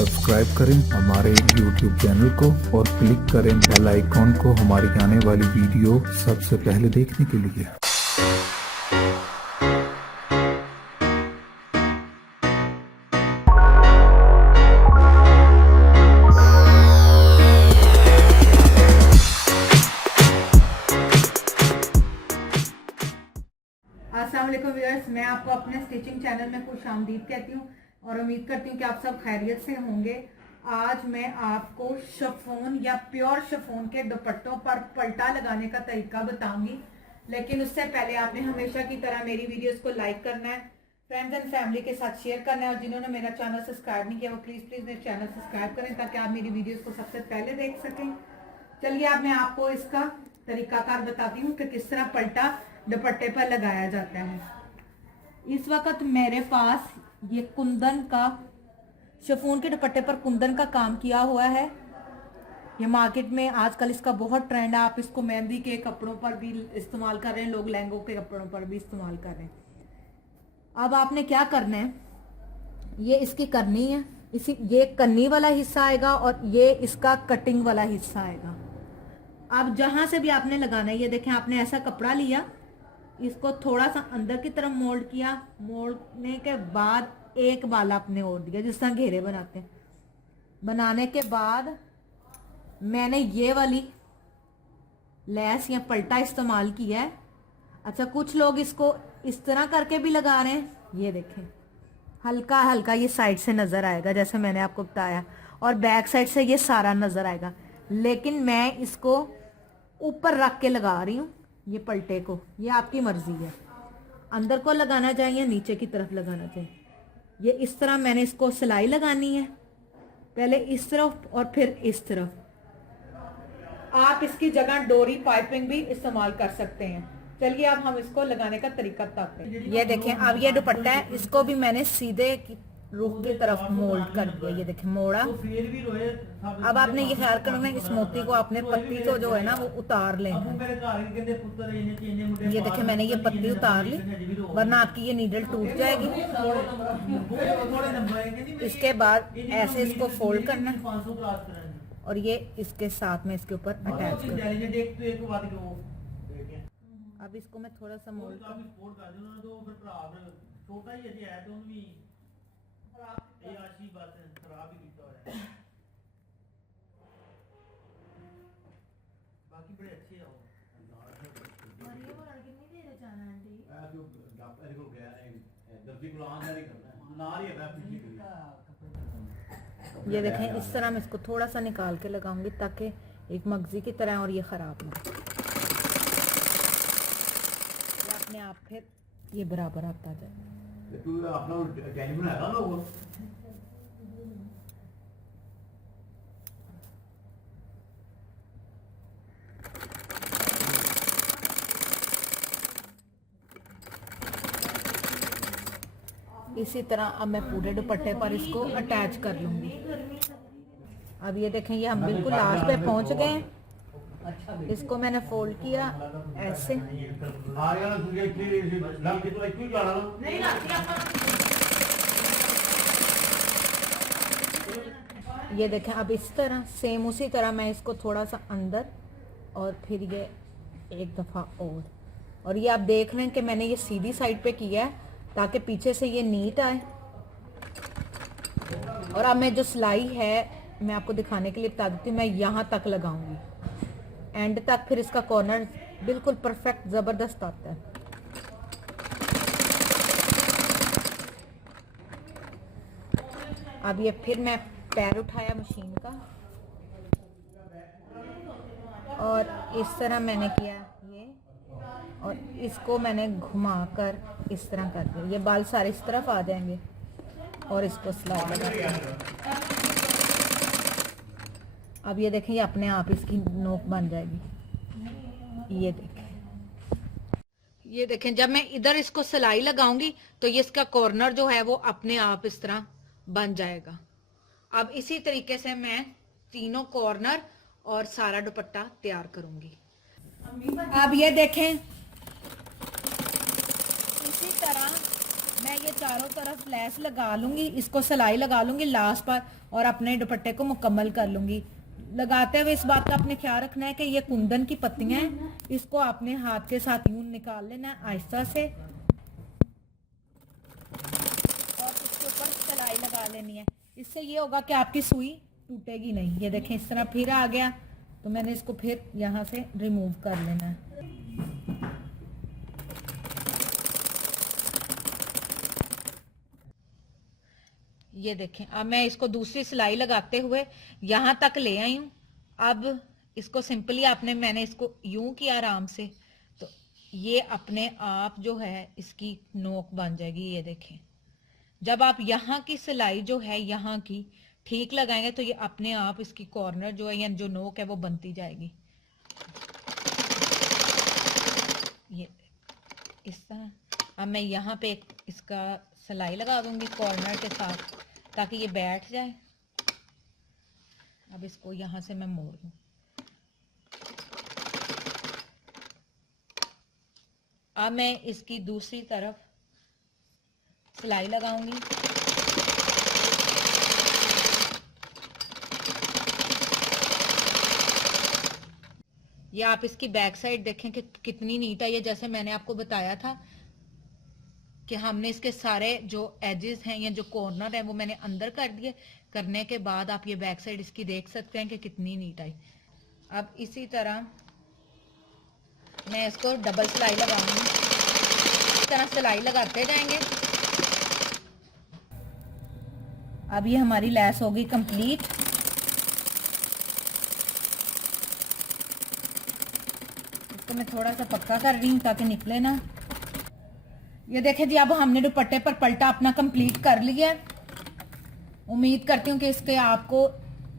Subscribe करें हमारे YouTube channel को और क्लिक करें बेल आइकॉन को हमारी आने वाली वीडियो सबसे पहले देखने के लिए। अस्सलाम वालेकुम व्यूअर्स, मैं आपको अपने स्टिचिंग चैनल में खुशामदीद कहती हूँ और उम्मीद करती हूँ कि आप सब खैरियत से होंगे। आज मैं आपको शिफॉन या प्योर शिफॉन के दुपट्टों पर पल्टा लगाने का तरीका बताऊंगी, लेकिन उससे पहले आपने हमेशा की तरह मेरी वीडियोस को लाइक करना है, फ्रेंड्स एंड फैमिली के साथ शेयर करना है और जिन्होंने मेरा चैनल सब्सक्राइब नहीं किया वो प्लीज़ मेरे चैनल सब्सक्राइब करें ताकि आप मेरी वीडियोज़ को सबसे पहले देख सकें। चलिए अब मैं आपको इसका तरीकाकार बताती हूँ कि किस तरह पल्टा दुपट्टे पर लगाया जाता है। इस वक्त मेरे पास ये कुंदन का शिफॉन के दुपट्टे पर कुंदन का काम किया हुआ है। ये मार्केट में आजकल इसका बहुत ट्रेंड है। आप इसको मेहंदी के कपड़ों पर भी इस्तेमाल कर रहे हैं, लोग लहंगों के कपड़ों पर भी इस्तेमाल कर रहे हैं। अब आपने क्या करना है, ये इसकी करनी है, इसी ये कन्नी वाला हिस्सा आएगा और ये इसका कटिंग वाला हिस्सा आएगा। अब जहां से भी आपने लगाना है, ये देखें आपने ऐसा कपड़ा लिया, इसको थोड़ा सा अंदर की तरफ मोल्ड किया, मोड़ने के बाद एक बाला आपने ओढ़ दिया जिस तरह घेरे बनाते हैं। बनाने के बाद मैंने ये वाली लैस या पल्टा इस्तेमाल किया है। अच्छा, कुछ लोग इसको इस तरह करके भी लगा रहे हैं, ये देखें हल्का हल्का ये साइड से नजर आएगा जैसे मैंने आपको बताया, और बैक साइड से ये सारा नजर आएगा, लेकिन मैं इसको ऊपर रख के लगा रही हूँ ये पलटे को। ये आपकी मर्जी है, अंदर को लगाना चाहिए नीचे की तरफ लगाना चाहिए। ये इस तरह मैंने इसको सिलाई लगानी है, पहले इस तरफ और फिर इस तरफ। आप इसकी जगह डोरी पाइपिंग भी इस्तेमाल कर सकते हैं। चलिए अब हम इसको लगाने का तरीका बताते हैं। ये देखें, अब ये दुपट्टा है, इसको भी मैंने सीधे रुख की तरफ मोल्ड कर दिया। ये देखें मोड़ा। अब आपने ये ख्याल करना है इस मोती को आपने पत्ती को जो है ना वो उतार लेना। ये देखें मैंने ये पत्ती उतार ली, वरना आपकी ये नीडल टूट जाएगी। इसके बाद ऐसे इसको फोल्ड करना और ये इसके साथ में इसके ऊपर अटैच करना। अब इसको मैं थोड़ा सा मोल्ड बाकी बड़े अच्छे हो ये देखें इस तरह मैं इसको थोड़ा सा निकाल के लगाऊंगी ताकि एक मगजी की तरह और ये खराब ना हो। अपने आप फिर ये बराबर आता जाए। इसी तरह अब मैं पूरे दुपट्टे पर इसको अटैच कर लूंगी। अब ये देखें ये हम बिल्कुल लास्ट पे पहुंच गए हैं। इसको मैंने फोल्ड किया ऐसे। ये देखें अब इस तरह सेम उसी तरह मैं इसको थोड़ा सा अंदर और फिर ये एक दफ़ा और ये आप देख रहे हैं कि मैंने ये सीधी साइड पे किया है ताकि पीछे से ये नीट आए। और अब मैं जो सिलाई है मैं आपको दिखाने के लिए बता देती हूँ, मैं यहाँ तक लगाऊंगी एंड तक, फिर इसका कॉर्नर बिल्कुल परफेक्ट ज़बरदस्त आता है। अब ये फिर मैं पैर उठाया मशीन का और इस तरह मैंने किया ये, और इसको मैंने घुमाकर इस तरह कर दिया। ये बाल सारे इस तरफ आ जाएंगे और इसको सिलाई लगा दिया। अब ये देखें ये अपने आप इसकी नोक बन जाएगी। ये देखें जब मैं इधर इसको सिलाई लगाऊंगी तो ये इसका कॉर्नर जो है वो अपने आप इस तरह बन जाएगा। अब इसी तरीके से मैं तीनों कॉर्नर और सारा दुपट्टा तैयार करूंगी। अब ये देखें इसी तरह मैं ये चारों तरफ लेस लगा लूंगी, इसको सिलाई लगा लूंगी लास्ट पर और अपने दुपट्टे को मुकम्मल कर लूंगी। लगाते हुए इस बात का आपने ख्याल रखना है कि ये कुंदन की पत्तियां हैं, इसको आपने हाथ के साथ यूं निकाल लेना है आहिस्ता से और इसके ऊपर सिलाई लगा लेनी है। इससे ये होगा कि आपकी सुई टूटेगी नहीं। ये देखें इस तरह फिर आ गया, तो मैंने इसको फिर यहाँ से रिमूव कर लेना है। ये देखें अब मैं इसको दूसरी सिलाई लगाते हुए यहां तक ले आई हूं। अब इसको सिंपली मैंने इसको यूं किया आराम से, तो ये अपने आप जो है इसकी नोक बन जाएगी। ये देखें जब आप यहाँ की सिलाई जो है यहाँ की ठीक लगाएंगे तो ये अपने आप इसकी कॉर्नर जो है या जो नोक है वो बनती जाएगी। ये इस तरह अब मैं यहाँ पे इसका सिलाई लगा दूंगी कॉर्नर के साथ ताकि ये बैठ जाए। अब इसको यहाँ से मैं मोड़ दूं। अब मैं इसकी दूसरी तरफ सिलाई लगाऊंगी। ये आप इसकी बैक साइड देखें कि कितनी नीट है। ये जैसे मैंने आपको बताया था कि हमने इसके सारे जो एजेस हैं या जो कॉर्नर है वो मैंने अंदर कर दिए। करने के बाद आप ये बैक साइड इसकी देख सकते हैं कि कितनी नीट आई। अब इसी तरह मैं इसको डबल सिलाई लगाऊंगी। इस तरह सिलाई लगाते जाएंगे। अब ये हमारी लैस होगी कंप्लीट। इसको मैं थोड़ा सा पक्का कर रही हूँ ताकि निकले ना। ये देखें जी अब हमने दुपट्टे पर पलटा अपना कंप्लीट कर लिया है। उम्मीद करती हूँ कि इसके आपको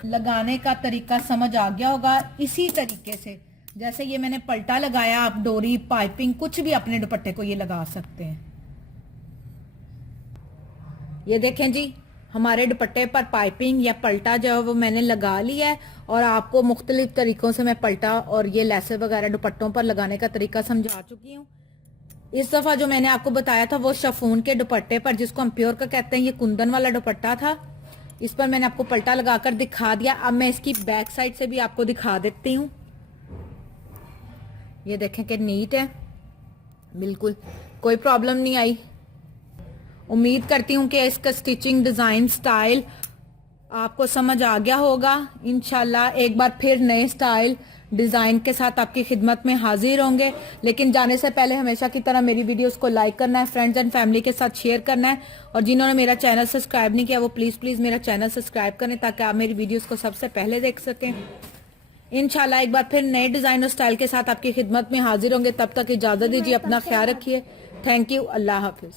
लगाने का तरीका समझ आ गया होगा। इसी तरीके से जैसे ये मैंने पलटा लगाया, आप डोरी पाइपिंग कुछ भी अपने दुपट्टे को ये लगा सकते हैं। ये देखें जी हमारे दुपट्टे पर पाइपिंग या पलटा जो है वो मैंने लगा लिया है और आपको मुख्तलिफ तरीकों से मैं पलटा और ये लेसेस वगैरह दुपट्टों पर लगाने का तरीका समझा चुकी हूँ। इस दफा जो मैंने आपको बताया था वो शिफॉन के दुपट्टे पर, जिसको हम प्योर का कहते हैं, ये कुंदन वाला दुपट्टा था। इस पर मैंने आपको पलटा लगाकर दिखा दिया। अब मैं इसकी बैक साइड से भी आपको दिखा देती हूँ। ये देखें कि नीट है, बिल्कुल कोई प्रॉब्लम नहीं आई। उम्मीद करती हूँ कि इसका स्टिचिंग डिजाइन स्टाइल आपको समझ आ गया होगा। इंशाल्लाह एक बार फिर नए स्टाइल डिजाइन के साथ आपकी खिदमत में हाजिर होंगे। लेकिन जाने से पहले हमेशा की तरह मेरी वीडियोस को लाइक करना है, फ्रेंड्स एंड फैमिली के साथ शेयर करना है और जिन्होंने मेरा चैनल सब्सक्राइब नहीं किया वो प्लीज मेरा चैनल सब्सक्राइब करें ताकि आप मेरी वीडियोस को सबसे पहले देख सकें। इंशाल्लाह एक बार फिर नए डिजाइन और स्टाइल के साथ आपकी खिदमत में हाजिर होंगे। तब तक इजाजत दीजिए, अपना ख्याल रखिए। Thank you, Allah Hafiz.